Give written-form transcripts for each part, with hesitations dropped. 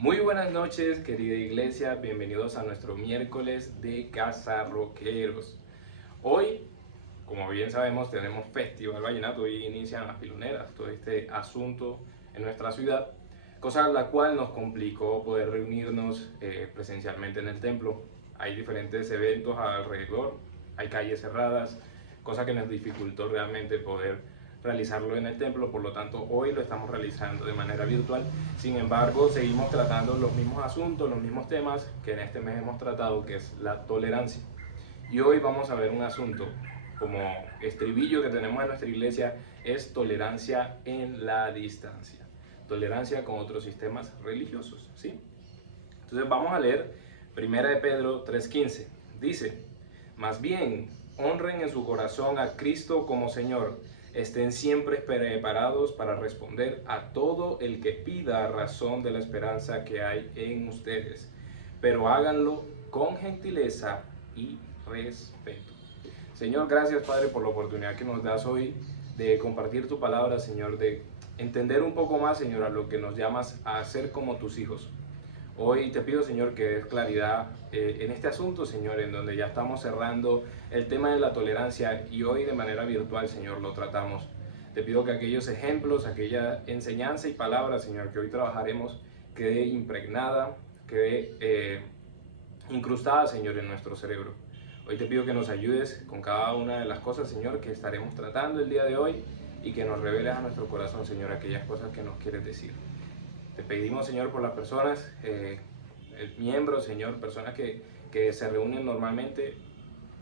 Muy buenas noches, querida iglesia, bienvenidos a nuestro miércoles de Casa Rockeros. Hoy, como bien sabemos, tenemos Festival Vallenato y inician las piloneras, todo este asunto en nuestra ciudad, cosa la cual nos complicó poder reunirnos presencialmente en el templo. Hay diferentes eventos alrededor, hay calles cerradas, cosa que nos dificultó realmente poder realizarlo en el templo, por lo tanto hoy lo estamos realizando de manera virtual. Sin embargo, seguimos tratando los mismos asuntos, los mismos temas que en este mes hemos tratado, que es la tolerancia. Y hoy vamos a ver un asunto como estribillo que tenemos en nuestra iglesia, es tolerancia en la distancia, tolerancia con otros sistemas religiosos, ¿sí? Entonces vamos a leer 1 de Pedro 3:15. Dice: más bien, honren en su corazón a Cristo como Señor. Estén siempre preparados para responder a todo el que pida razón de la esperanza que hay en ustedes, pero háganlo con gentileza y respeto. Señor, gracias Padre por la oportunidad que nos das hoy de compartir tu palabra, Señor, de entender un poco más, Señor, a lo que nos llamas a ser como tus hijos. Hoy te pido, Señor, que des claridad en este asunto, Señor, en donde ya estamos cerrando el tema de la tolerancia y hoy de manera virtual, Señor, lo tratamos. Te pido que aquellos ejemplos, aquella enseñanza y palabra, Señor, que hoy trabajaremos, quede impregnada, quede incrustada, Señor, en nuestro cerebro. Hoy te pido que nos ayudes con cada una de las cosas, Señor, que estaremos tratando el día de hoy y que nos reveles a nuestro corazón, Señor, aquellas cosas que nos quieres decir. Te pedimos, Señor, por las personas, miembros, Señor, personas que se reúnen normalmente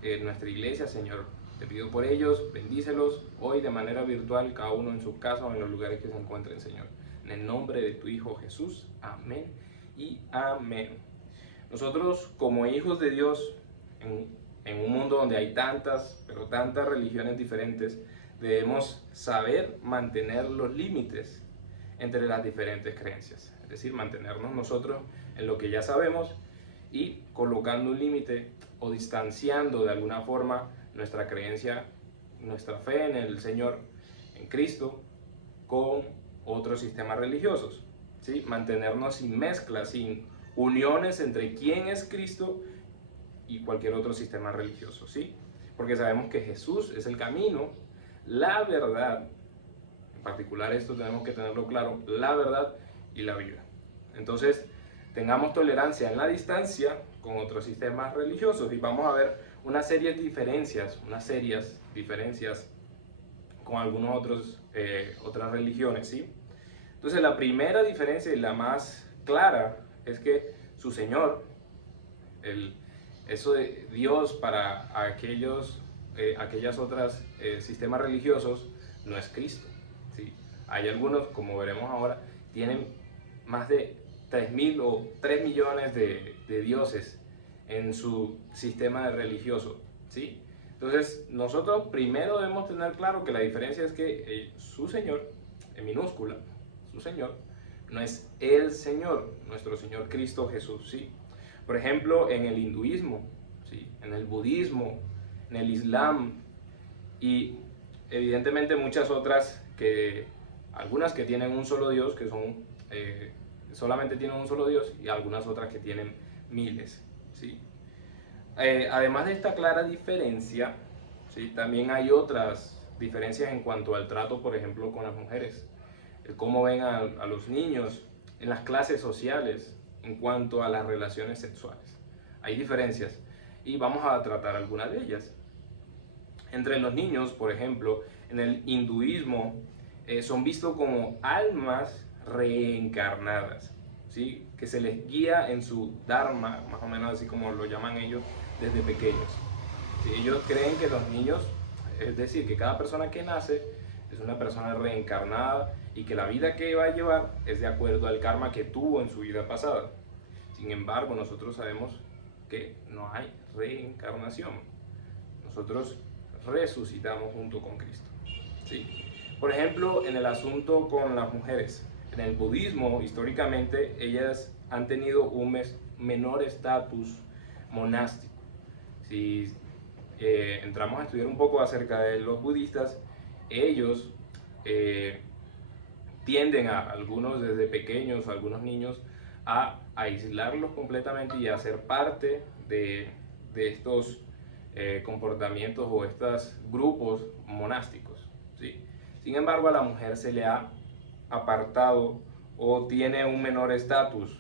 en nuestra iglesia, Señor. Te pido por ellos, bendícelos hoy de manera virtual, cada uno en su casa o en los lugares que se encuentren, Señor. En el nombre de tu Hijo Jesús, amén y amén. Nosotros, como hijos de Dios, en un mundo donde hay tantas, pero tantas religiones diferentes, debemos saber mantener los límites entre las diferentes creencias, es decir, mantenernos nosotros en lo que ya sabemos y colocando un límite o distanciando de alguna forma nuestra creencia, nuestra fe en el Señor, en Cristo, con otros sistemas religiosos, ¿sí? Mantenernos sin mezclas, sin uniones entre quién es Cristo y cualquier otro sistema religioso, ¿sí? Porque sabemos que Jesús es el camino, la verdad. En particular esto tenemos que tenerlo claro, la verdad y la vida. Entonces, tengamos tolerancia en la distancia con otros sistemas religiosos y vamos a ver unas serias diferencias con algunas otras religiones, ¿sí? Entonces, la primera diferencia y la más clara es que su Señor, eso de Dios para aquellas otras sistemas religiosos, no es Cristo. ¿Sí? Hay algunos, como veremos ahora, tienen más de 3.000 o 3 millones de dioses en su sistema religioso. ¿Sí? Entonces, nosotros primero debemos tener claro que la diferencia es que su Señor, en minúscula, su Señor, no es el Señor, nuestro Señor Cristo Jesús. ¿Sí? Por ejemplo, en el hinduismo, ¿sí? En el budismo, en el islam y evidentemente muchas otras algunas que tienen un solo Dios, que son solamente tienen un solo Dios, y algunas otras que tienen miles, ¿sí? Además de esta clara diferencia, ¿sí? También hay otras diferencias en cuanto al trato, por ejemplo, con las mujeres, el cómo ven a los niños en las clases sociales en cuanto a las relaciones sexuales. Hay diferencias y vamos a tratar algunas de ellas. Entre los niños, por ejemplo, en el hinduismo son vistos como almas reencarnadas, ¿sí? Que se les guía en su dharma, más o menos así como lo llaman ellos, desde pequeños. ¿Sí? Ellos creen que los niños, es decir, que cada persona que nace es una persona reencarnada y que la vida que va a llevar es de acuerdo al karma que tuvo en su vida pasada. Sin embargo, nosotros sabemos que no hay reencarnación. Nosotros resucitamos junto con Cristo. ¿Sí? Por ejemplo, en el asunto con las mujeres, en el budismo, históricamente, ellas han tenido un menor estatus monástico. Si entramos a estudiar un poco acerca de los budistas, ellos tienden a algunos desde pequeños, algunos niños, a aislarlos completamente y a ser parte de estos comportamientos o estos grupos monásticos, ¿sí? Sin embargo, a la mujer se le ha apartado o tiene un menor estatus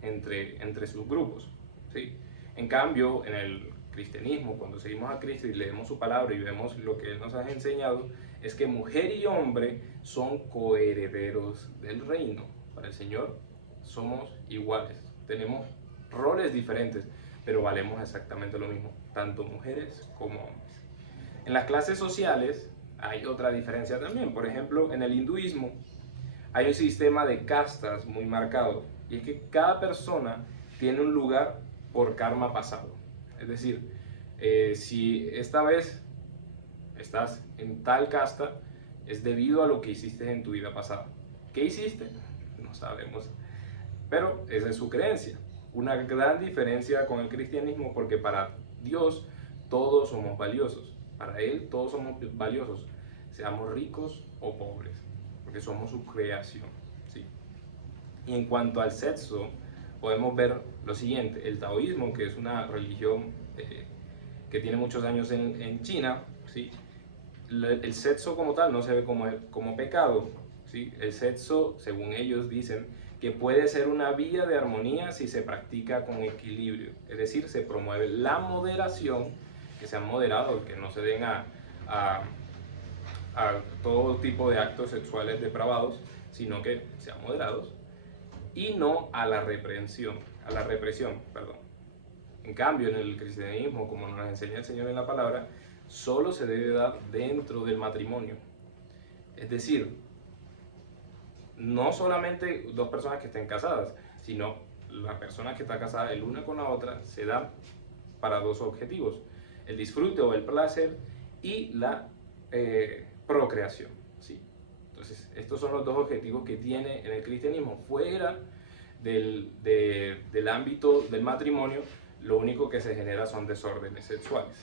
entre sus grupos, ¿sí? En cambio, en el cristianismo, cuando seguimos a Cristo y leemos su palabra y vemos lo que Él nos ha enseñado, es que mujer y hombre son coherederos del reino. Para el Señor somos iguales, tenemos roles diferentes, pero valemos exactamente lo mismo, tanto mujeres como hombres. En las clases sociales hay otra diferencia también. Por ejemplo, en el hinduismo hay un sistema de castas muy marcado, y es que cada persona tiene un lugar por karma pasado. Es decir, si esta vez estás en tal casta, es debido a lo que hiciste en tu vida pasada. ¿Qué hiciste? No sabemos, pero esa es su creencia. Una gran diferencia con el cristianismo, porque para Dios todos somos valiosos. Para Él todos somos valiosos, seamos ricos o pobres, porque somos su creación, ¿sí? Y en cuanto al sexo, podemos ver lo siguiente. El taoísmo, que es una religión que tiene muchos años en China, ¿sí? El sexo como tal no se ve como pecado, ¿sí? El sexo, según ellos dicen, que puede ser una vía de armonía si se practica con equilibrio. Es decir, se promueve la moderación, que sean moderados, que no se den a todo tipo de actos sexuales depravados, sino que sean moderados, y no a la represión, perdón. En cambio, en el cristianismo, como nos enseña el Señor en la palabra, solo se debe dar dentro del matrimonio. Es decir, no solamente dos personas que estén casadas, sino la persona que está casada el una con la otra se da para dos objetivos: el disfrute o el placer y la procreación, ¿sí? Entonces, estos son los dos objetivos que tiene en el cristianismo. Fuera del ámbito del matrimonio, lo único que se genera son desórdenes sexuales,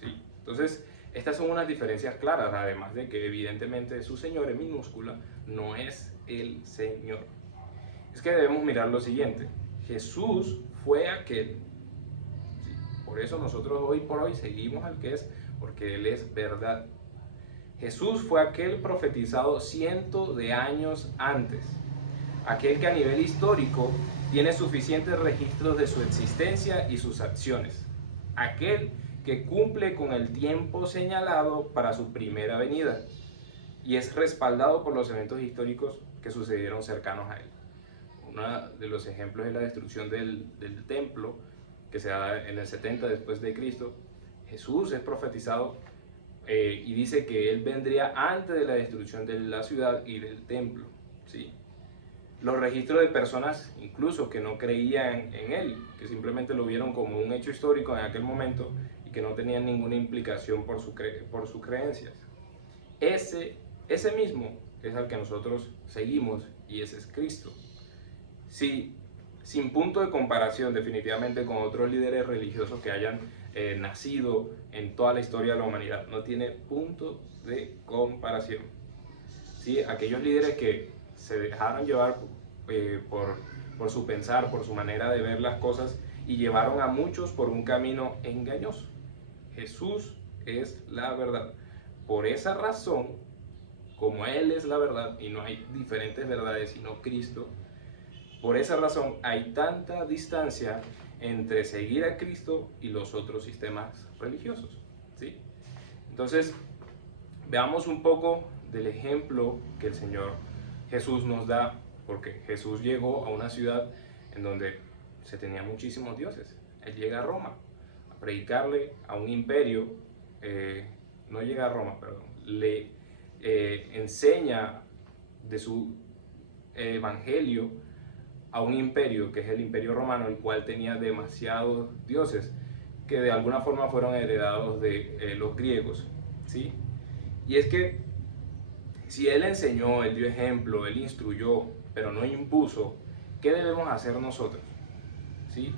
¿sí? Entonces, estas son unas diferencias claras, además de que evidentemente su Señor en minúscula no es el Señor. Es que debemos mirar lo siguiente: Jesús fue aquel, ¿sí? Por eso nosotros hoy por hoy seguimos al que es, porque Él es verdad. Jesús fue aquel profetizado cientos de años antes, aquel que a nivel histórico tiene suficientes registros de su existencia y sus acciones, aquel que cumple con el tiempo señalado para su primera venida y es respaldado por los eventos históricos que sucedieron cercanos a él. Uno de los ejemplos es la destrucción del templo, que se da en el 70 después de Cristo. Jesús es profetizado y dice que él vendría antes de la destrucción de la ciudad y del templo, ¿sí? Los registros de personas incluso que no creían en él, que simplemente lo vieron como un hecho histórico en aquel momento y que no tenían ninguna implicación por sus creencias. Ese mismo es al que nosotros seguimos, y ese es Cristo. Sí, sin punto de comparación definitivamente con otros líderes religiosos que hayan nacido en toda la historia de la humanidad. No tiene punto de comparación. ¿Sí? Aquellos líderes que se dejaron llevar por su pensar, por su manera de ver las cosas, y llevaron a muchos por un camino engañoso. Jesús es la verdad. Por esa razón, como Él es la verdad y no hay diferentes verdades sino Cristo, por esa razón hay tanta distancia entre seguir a Cristo y los otros sistemas religiosos, ¿sí? Entonces, veamos un poco del ejemplo que el Señor Jesús nos da, porque Jesús llegó a una ciudad en donde se tenían muchísimos dioses. Él llega a Roma a predicarle a un imperio, no llega a Roma, perdón, le enseña de su evangelio a un imperio que es el Imperio Romano, el cual tenía demasiados dioses que de alguna forma fueron heredados de los griegos, ¿sí? Y es que si Él enseñó, Él dio ejemplo, Él instruyó, pero no impuso, ¿qué debemos hacer nosotros? ¿Sí?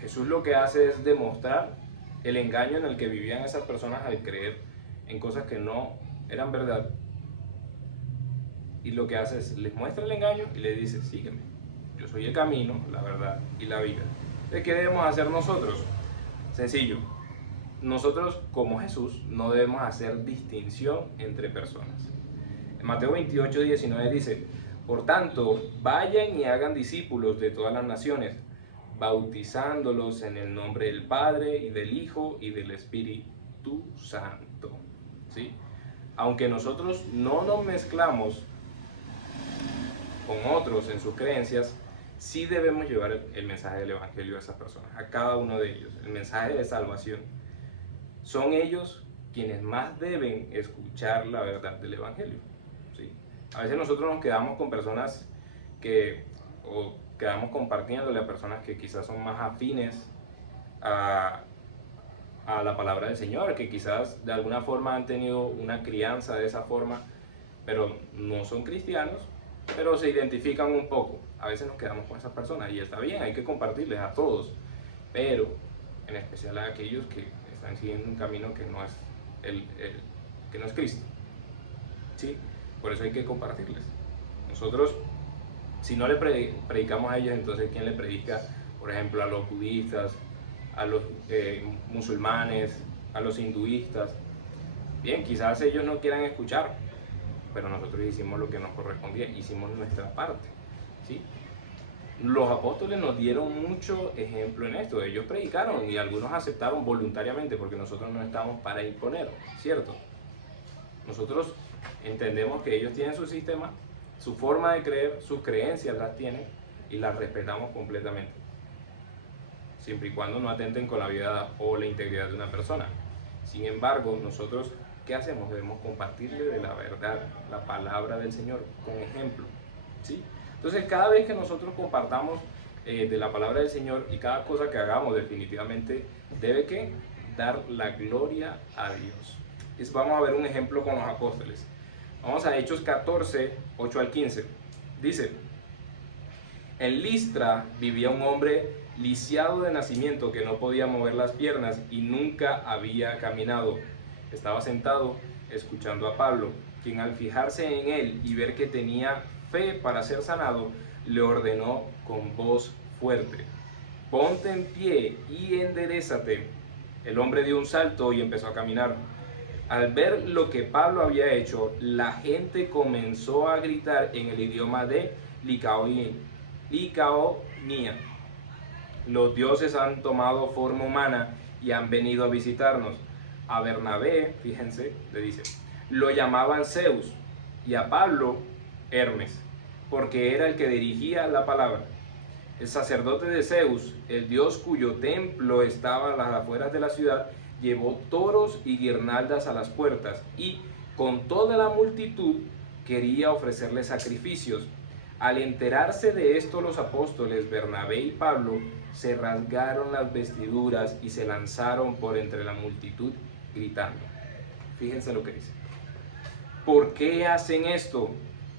Jesús lo que hace es demostrar el engaño en el que vivían esas personas al creer en cosas que no eran verdad. Y lo que hace es les muestra el engaño y les dice: sígueme. yo soy el camino, la verdad y la vida. Entonces, ¿qué debemos hacer nosotros? Sencillo. Nosotros, como Jesús, no debemos hacer distinción entre personas. En Mateo 28, 19 dice: por tanto, vayan y hagan discípulos de todas las naciones, bautizándolos en el nombre del Padre, y del Hijo, y del Espíritu Santo. ¿Sí? Aunque nosotros no nos mezclamos con otros en sus creencias, sí debemos llevar el mensaje del Evangelio a esas personas, a cada uno de ellos, el mensaje de salvación. Son ellos quienes más deben escuchar la verdad del Evangelio. ¿Sí? A veces nosotros nos quedamos con personas o quedamos compartiéndole a personas que quizás son más afines a la palabra del Señor, que quizás de alguna forma han tenido una crianza de esa forma, pero no son cristianos, pero se identifican un poco. A veces nos quedamos con esas personas y está bien, hay que compartirles a todos, pero en especial a aquellos que están siguiendo un camino que no es que no es Cristo. ¿Sí? Por eso hay que compartirles. Nosotros, si no le predicamos a ellos, entonces ¿quién le predica? Por ejemplo, a los budistas, a los musulmanes, a los hinduistas. Bien, quizás ellos no quieran escuchar, pero nosotros hicimos lo que nos correspondía, hicimos nuestra parte. ¿Sí? Los apóstoles nos dieron mucho ejemplo en esto. Ellos predicaron y algunos aceptaron voluntariamente, porque nosotros no estamos para imponer, ¿cierto? Nosotros entendemos que ellos tienen su sistema, su forma de creer, sus creencias las tienen y las respetamos completamente, siempre y cuando no atenten con la vida o la integridad de una persona. Sin embargo, nosotros, ¿qué hacemos? Debemos compartirle de la verdad, la palabra del Señor, con ejemplo. ¿Sí? Entonces, cada vez que nosotros compartamos de la palabra del Señor, y cada cosa que hagamos definitivamente debe que dar la gloria a Dios. Vamos a ver un ejemplo con los apóstoles. Vamos a Hechos 14, 8 al 15. Dice: en Listra vivía un hombre lisiado de nacimiento, que no podía mover las piernas y nunca había caminado. Estaba sentado escuchando a Pablo, quien, al fijarse en él y ver que tenía fe para ser sanado, le ordenó con voz fuerte: ponte en pie y enderézate. El hombre dio un salto y empezó a caminar. Al ver lo que Pablo había hecho, la gente comenzó a gritar en el idioma de Licaonia: los dioses han tomado forma humana y han venido a visitarnos. A Bernabé, fíjense, le dice, lo llamaban Zeus, y a Pablo Hermes, porque era el que dirigía la palabra. El sacerdote de Zeus, el dios cuyo templo estaba a las afueras de la ciudad, llevó toros y guirnaldas a las puertas, y con toda la multitud quería ofrecerle sacrificios. Al enterarse de esto, los apóstoles Bernabé y Pablo se rasgaron las vestiduras y se lanzaron por entre la multitud gritando. Fíjense lo que dice: ¿por qué hacen esto?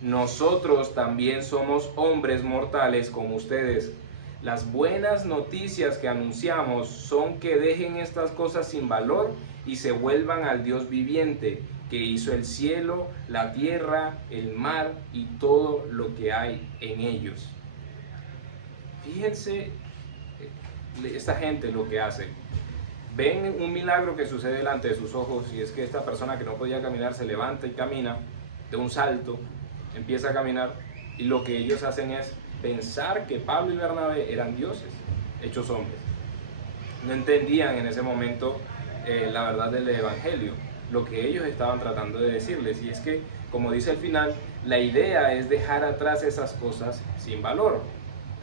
Nosotros también somos hombres mortales como ustedes. Las buenas noticias que anunciamos son que dejen estas cosas sin valor y se vuelvan al Dios viviente, que hizo el cielo, la tierra, el mar y todo lo que hay en ellos. Fíjense esta gente lo que hace. Ven un milagro que sucede delante de sus ojos, y es que esta persona que no podía caminar se levanta y camina de un salto, empieza a caminar, y lo que ellos hacen es pensar que Pablo y Bernabé eran dioses hechos hombres. No entendían en ese momento la verdad del evangelio, lo que ellos estaban tratando de decirles, y es que, como dice el final, la idea es dejar atrás esas cosas sin valor,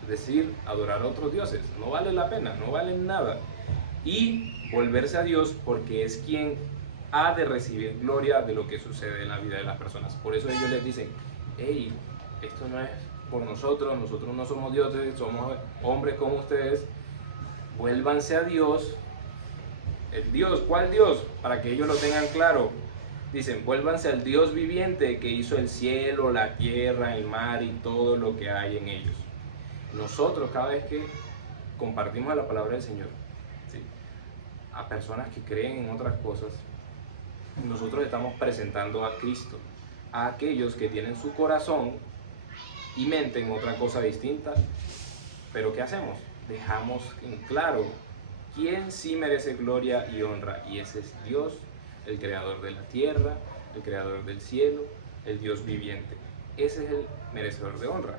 es decir, adorar a otros dioses. No vale la pena, no valen nada, y volverse a Dios, porque es quien ha de recibir gloria de lo que sucede en la vida de las personas. Por eso ellos les dicen: hey, esto no es por nosotros no somos dioses, somos hombres como ustedes, vuélvanse a Dios. El Dios, ¿cuál Dios? Para que ellos lo tengan claro. Dicen: vuélvanse al Dios viviente, que hizo el cielo, la tierra, el mar y todo lo que hay en ellos. Nosotros, cada vez que compartimos la palabra del Señor, ¿sí?, a personas que creen en otras cosas, nosotros estamos presentando a Cristo, a aquellos que tienen su corazón y mente en otra cosa distinta. Pero ¿qué hacemos? Dejamos en claro quién sí merece gloria y honra, y ese es Dios, el creador de la tierra, el creador del cielo, el Dios viviente. Ese es el merecedor de honra.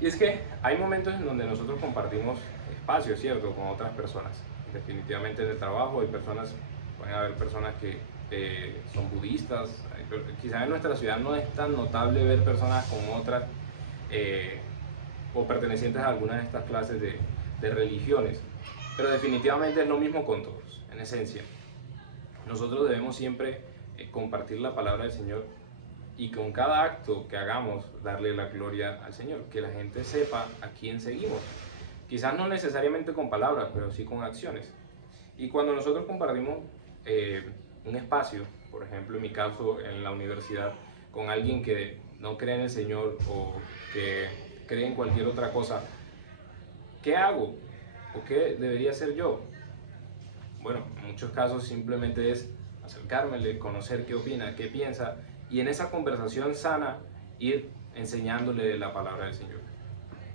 Y es que hay momentos en donde nosotros compartimos espacio, ¿cierto?, con otras personas. Definitivamente en el trabajo hay personas, pueden haber personas que son budistas, quizás en nuestra ciudad no es tan notable ver personas con otras o pertenecientes a alguna de estas clases de religiones, pero definitivamente es lo mismo con todos, en esencia. Nosotros debemos siempre compartir la palabra del Señor y con cada acto que hagamos darle la gloria al Señor, que la gente sepa a quién seguimos. Quizás no necesariamente con palabras, pero sí con acciones. Y cuando nosotros compartimos un espacio, por ejemplo en mi caso en la universidad, con alguien que no cree en el Señor o que cree en cualquier otra cosa, ¿qué hago? ¿O qué debería hacer yo? Bueno, en muchos casos simplemente es acercármele, conocer qué opina, qué piensa, y en esa conversación sana ir enseñándole la palabra del Señor.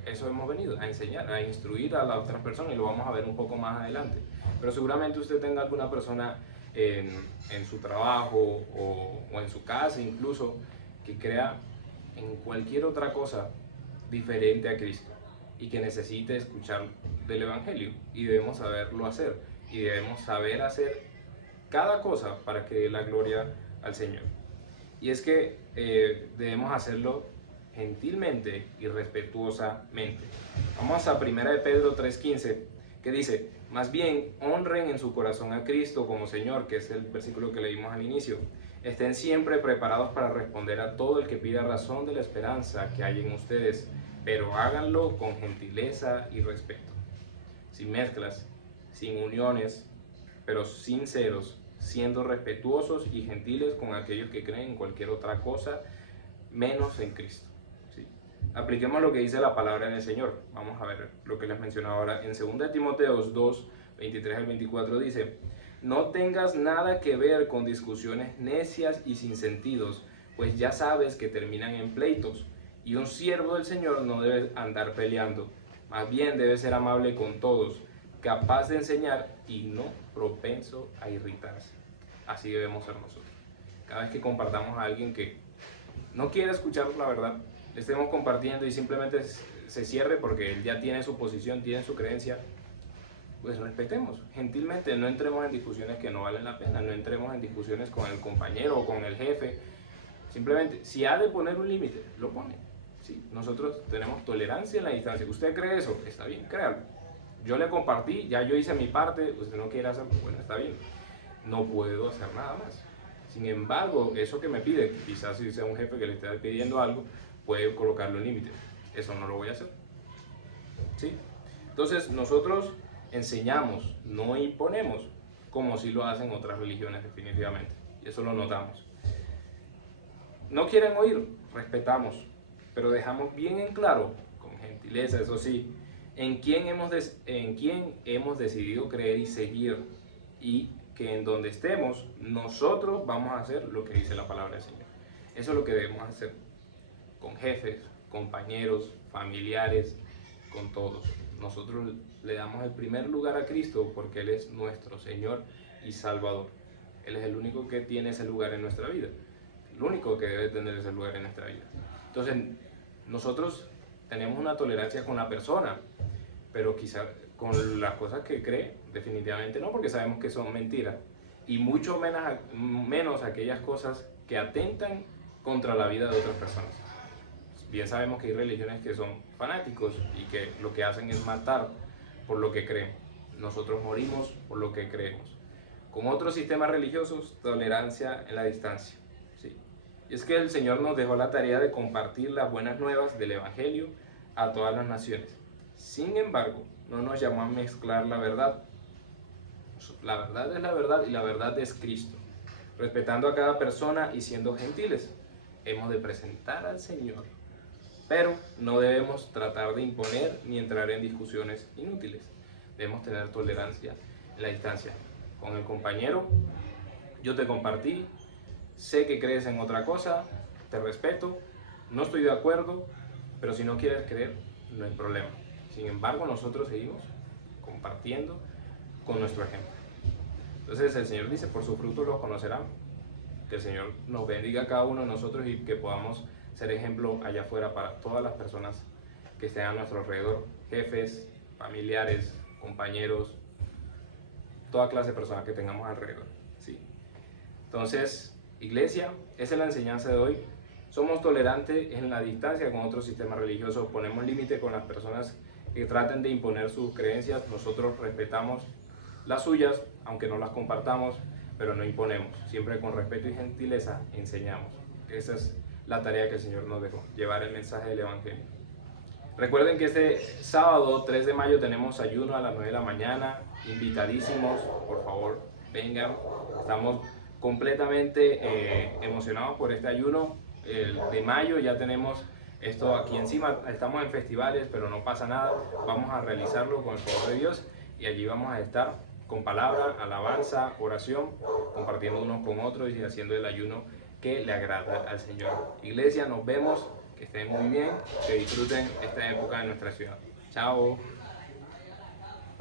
Eso hemos venido, a enseñar, a instruir a las otras personas, y lo vamos a ver un poco más adelante. Pero seguramente usted tenga alguna persona en su trabajo o en su casa incluso, que crea en cualquier otra cosa diferente a Cristo y que necesite escuchar del Evangelio, y debemos saberlo hacer y debemos saber hacer cada cosa para que dé la gloria al Señor. Y es que debemos hacerlo gentilmente y respetuosamente. Vamos a 1 de Pedro 3:15, que dice: más bien honren en su corazón a Cristo como Señor, que es el versículo que leímos al inicio. Estén siempre preparados para responder a todo el que pida razón de la esperanza que hay en ustedes, pero háganlo con gentileza y respeto, sin mezclas, sin uniones, pero sinceros, siendo respetuosos y gentiles con aquellos que creen en cualquier otra cosa, menos en Cristo. ¿Sí? Apliquemos lo que dice la palabra en el Señor. Vamos a ver lo que les menciono ahora. En 2 Timoteo 2, 23 al 24 dice: no tengas nada que ver con discusiones necias y sin sentidos, pues ya sabes que terminan en pleitos, y un siervo del Señor no debe andar peleando, más bien debe ser amable con todos, capaz de enseñar y no propenso a irritarse. Así debemos ser nosotros. Cada vez que compartamos a alguien que no quiere escuchar la verdad, le estemos compartiendo y simplemente se cierre porque él ya tiene su posición, tiene su creencia, pues respetemos gentilmente. No entremos en discusiones que no valen la pena, no entremos en discusiones con el compañero o con el jefe. Simplemente, si ha de poner un límite, lo pone. ¿Sí? Nosotros tenemos tolerancia en la distancia. ¿Usted cree eso? Está bien, créalo. Yo le compartí, ya yo hice mi parte, usted no quiere hacerlo, bueno, está bien. No puedo hacer nada más. Sin embargo, eso que me pide, quizás si sea un jefe que le esté pidiendo algo, puede colocarlo en límite. Eso no lo voy a hacer. ¿Sí? Entonces, nosotros enseñamos, no imponemos, como si lo hacen otras religiones definitivamente. Y eso lo notamos. No quieren oír, respetamos, pero dejamos bien en claro, con gentileza, eso sí, en quién hemos decidido creer y seguir, y que en donde estemos, nosotros vamos a hacer lo que dice la palabra del Señor. Eso es lo que debemos hacer con jefes, compañeros, familiares, con todos. Nosotros le damos el primer lugar a Cristo porque Él es nuestro Señor y Salvador. Él es el único que tiene ese lugar en nuestra vida, el único que debe tener ese lugar en nuestra vida. Entonces, nosotros tenemos una tolerancia con la persona, pero quizá con las cosas que cree, definitivamente no, porque sabemos que son mentiras. Y mucho menos aquellas cosas que atentan contra la vida de otras personas. Bien sabemos que hay religiones que son fanáticos y que lo que hacen es matar por lo que creen. Nosotros morimos por lo que creemos. Con otros sistemas religiosos, tolerancia en la distancia. ¿Sí? Y es que el Señor nos dejó la tarea de compartir las buenas nuevas del Evangelio a todas las naciones. Sin embargo, no nos llamó a mezclar la verdad. La verdad es la verdad y la verdad es Cristo. Respetando a cada persona y siendo gentiles, hemos de presentar al Señor. Pero no debemos tratar de imponer ni entrar en discusiones inútiles. Debemos tener tolerancia en la distancia. Con el compañero, yo te compartí, sé que crees en otra cosa, te respeto, no estoy de acuerdo, Pero si no quieres creer, no hay problema. Sin embargo, nosotros seguimos compartiendo con nuestro ejemplo. Entonces el Señor dice, por sus frutos los conocerán. Que el Señor nos bendiga a cada uno de nosotros y que podamos ser ejemplo allá afuera para todas las personas que estén a nuestro alrededor, jefes, familiares, compañeros, toda clase de personas que tengamos alrededor. ¿Sí? Entonces, iglesia, esa es la enseñanza de hoy. Somos tolerantes en la distancia con otros sistemas religiosos, ponemos límite con las personas que traten de imponer sus creencias, nosotros respetamos las suyas, aunque no las compartamos, pero no imponemos, siempre con respeto y gentileza enseñamos. Esa es la tarea que el Señor nos dejó, llevar el mensaje del Evangelio. Recuerden que este sábado 3 de mayo tenemos ayuno a las 9 de la mañana, invitadísimos, por favor, vengan. Estamos completamente emocionados por este ayuno. El de mayo ya tenemos esto aquí encima, estamos en festivales, pero no pasa nada, vamos a realizarlo con el favor de Dios y allí vamos a estar con palabra, alabanza, oración, compartiendo unos con otros y haciendo el ayuno que le agrada al Señor. Iglesia, nos vemos, que estén muy bien, que disfruten esta época en nuestra ciudad. Chao.